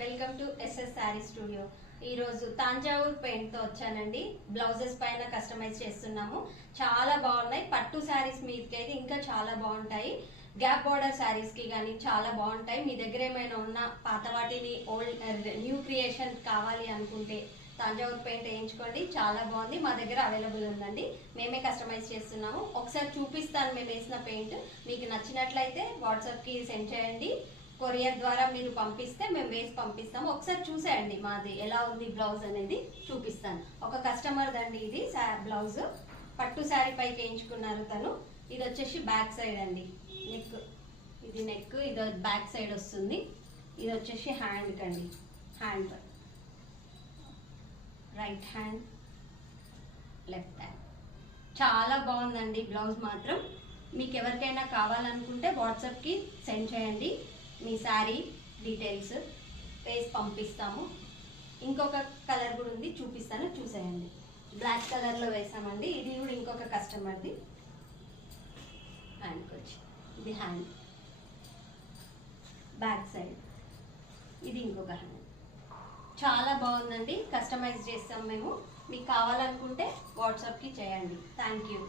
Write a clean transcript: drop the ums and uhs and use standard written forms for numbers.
Welcome to SS sari studio. ఈరోజు Thanjavur paint తో వచ్చానండి. బ్లౌజెస్ పైన కస్టమైజ్ చేస్తున్నాము. చాలా బాగున్నాయి. పట్టు శారీస్ మీదకి అయితే ఇంకా చాలా బాగుంటాయి. గ్యాప్ బార్డర్ శారీస్ కి కానీ చాలా బాగుంటాయి. మీ దగ్గర ఏమైనా ఉన్న పాత వాటిని ఓల్డ్ న్యూ క్రియేషన్ కావాలి అనుకుంటే తాంజావూర్ పెయింట్ వేయించుకోండి. చాలా బాగుంది. మా దగ్గర అవైలబుల్ ఉందండి. మేమే కస్టమైజ్ చేస్తున్నాము. ఒకసారి చూపిస్తాను మేము వేసిన పెయింట్. మీకు నచ్చినట్లయితే వాట్సాప్కి సెండ్ చేయండి. కొరియర్ ద్వారా మీరు పంపిస్తే మేము వేసి పంపిస్తాము. ఒకసారి చూసేయండి మాది ఎలా ఉంది బ్లౌజ్ అనేది చూపిస్తాను. ఒక కస్టమర్ దండి ఇది బ్లౌజ్ పట్టు శారీ పైకి వేయించుకున్నారు తను. ఇది వచ్చేసి బ్యాక్ సైడ్ అండి. నెక్ ఇది నెక్, ఇది బ్యాక్ సైడ్ వస్తుంది. ఇది వచ్చేసి హ్యాండ్ కండి. Hand right hand, left hand. చాలా బాగుందండి బ్లౌజ్ మాత్రం. మీకు ఎవరికైనా కావాలనుకుంటే వాట్సాప్కి సెండ్ చేయండి. మీ శారీ డీటెయిల్స్ వేసి పంపిస్తాము. ఇంకొక కలర్ కూడా ఉంది, చూపిస్తాను, చూసేయండి. బ్లాక్ కలర్లో వేసామండి. ఇది కూడా ఇంకొక కస్టమర్ది. హ్యాండ్కి వచ్చి ఇది హ్యాండ్, బ్యాక్ సైడ్ ఇది ఇంకొక హ్యాండ్. చాలా బాగుందండి. కస్టమైజ్ చేస్తాం మేము. మీకు కావాలనుకుంటే వాట్సాప్కి చేయండి. Thank you.